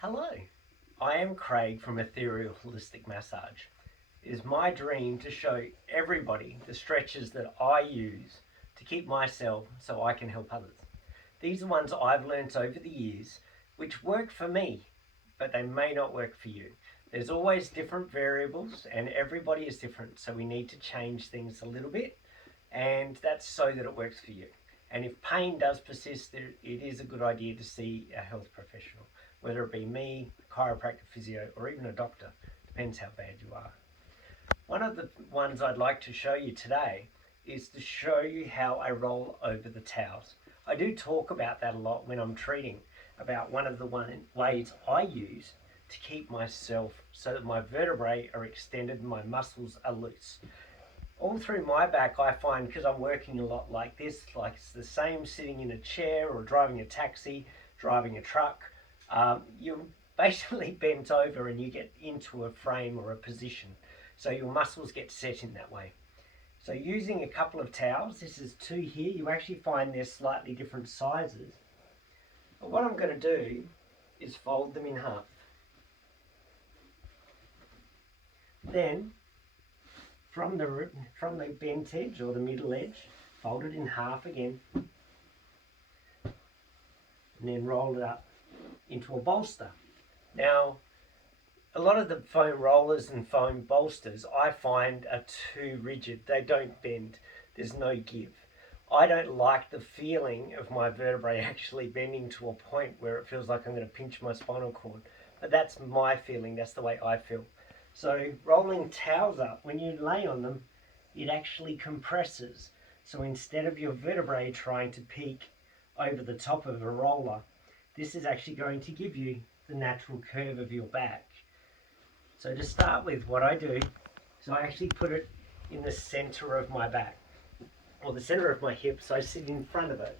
Hello, I am Craig from Ethereal Holistic Massage. It is my dream to show everybody the stretches that I use to keep myself so I can help others. These are ones I've learnt over the years which work for me, but they may not work for you. There's always different variables and everybody is different, so we need to change things a little bit, and that's so that it works for you. And if pain does persist, it is a good idea to see a health professional, whether it be me, chiropractor, physio, or even a doctor. Depends how bad you are. One of the ones I'd like to show you today is to show you how I roll over the towels. I do talk about that a lot when I'm treating, about one of the ways I use to keep myself so that my vertebrae are extended and my muscles are loose. All through my back, I find, because I'm working a lot like this, like it's the same sitting in a chair or driving a taxi, driving a truck, you're basically bent over and you get into a frame or a position. So your muscles get set in that way. So using a couple of towels, this is two here, you actually find they're slightly different sizes. But what I'm going to do is fold them in half. Then from the bent edge or the middle edge, fold it in half again, and then roll it up into a bolster. Now, a lot of the foam rollers and foam bolsters I find are too rigid. They don't bend. There's no give. I don't like the feeling of my vertebrae actually bending to a point where it feels like I'm going to pinch my spinal cord. But that's my feeling. That's the way I feel. So rolling towels up, when you lay on them, it actually compresses. So instead of your vertebrae trying to peek over the top of a roller, this is actually going to give you the natural curve of your back. So to start with, what I do is I actually put it in the center of my back, or the center of my hip, so I sit in front of it.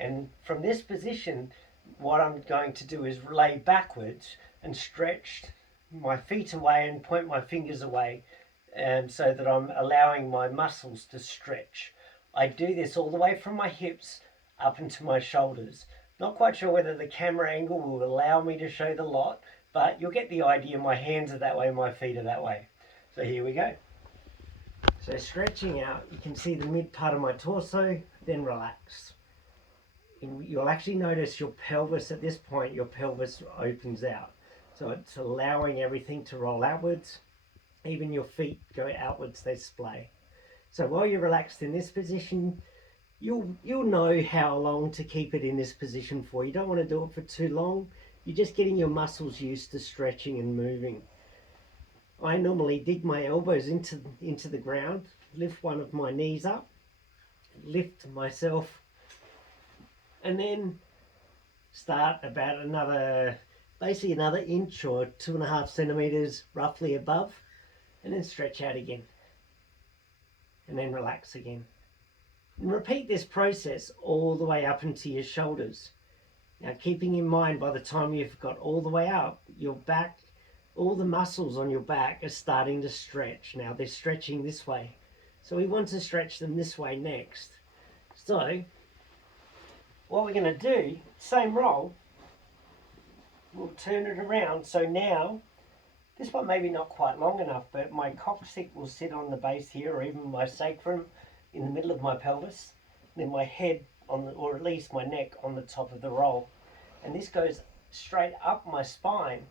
And from this position, what I'm going to do is lay backwards and stretch my feet away and point my fingers away, so that I'm allowing my muscles to stretch. I do this all the way from my hips up into my shoulders. Not quite sure whether the camera angle will allow me to show the lot, but you'll get the idea. My hands are that way, my feet are that way. So here we go. So stretching out, you can see the mid part of my torso, then relax. You'll actually notice your pelvis at this point, your pelvis opens out. So it's allowing everything to roll outwards. Even your feet go outwards, they splay. So while you're relaxed in this position, you'll know how long to keep it in this position for. You don't want to do it for too long. You're just getting your muscles used to stretching and moving. I normally dig my elbows into the ground, lift one of my knees up, lift myself, and then start about basically another inch or 2.5 centimeters roughly above, and then stretch out again, and then relax again. And repeat this process all the way up into your shoulders. Now, keeping in mind, by the time you've got all the way up, your back, all the muscles on your back are starting to stretch. Now they're stretching this way. So we want to stretch them this way next. So what we're going to do, same roll, we'll turn it around. So now, this one maybe not quite long enough, but my coccyx will sit on the base here, or even my sacrum in the middle of my pelvis, then my head or at least my neck on the top of the roll. And this goes straight up my spine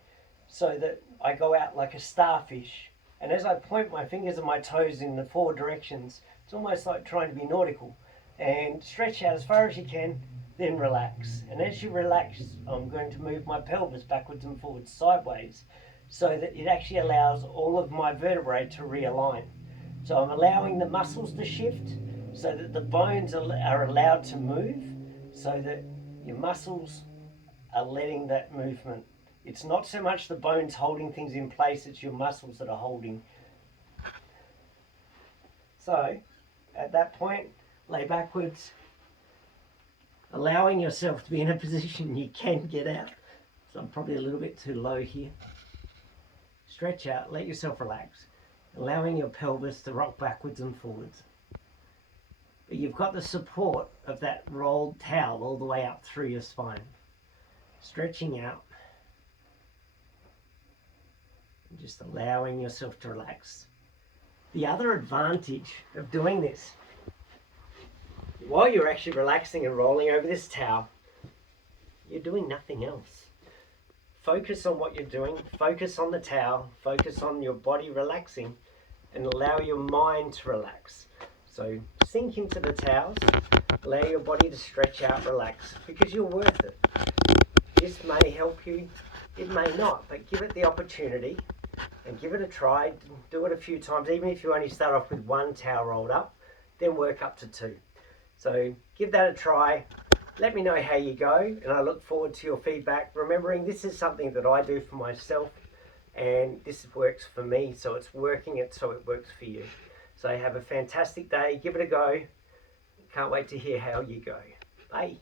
so that I go out like a starfish. And as I point my fingers and my toes in the 4 directions, it's almost like trying to be nautical. And stretch out as far as you can, then relax. And as you relax, I'm going to move my pelvis backwards and forwards sideways so that it actually allows all of my vertebrae to realign. So I'm allowing the muscles to shift so that the bones are allowed to move, so that your muscles are letting that movement. It's not so much the bones holding things in place, it's your muscles that are holding. So at that point, lay backwards, allowing yourself to be in a position you can get out. So I'm probably a little bit too low here. Stretch out, let yourself relax, allowing your pelvis to rock backwards and forwards. But you've got the support of that rolled towel all the way up through your spine. stretching out, and just allowing yourself to relax. The other advantage of doing this, while you're actually relaxing and rolling over this towel, you're doing nothing else. Focus on what you're doing, focus on the towel, focus on your body relaxing, and allow your mind to relax. So sink into the towels, allow your body to stretch out, relax, because you're worth it. This may help you, it may not, but give it the opportunity and give it a try. Do it a few times, even if you only start off with one towel rolled up, then work up to 2. So give that a try. Let me know how you go, and I look forward to your feedback. Remembering this is something that I do for myself, and this works for me, so it's working it so it works for you. So have a fantastic day. Give it a go. Can't wait to hear how you go. Bye.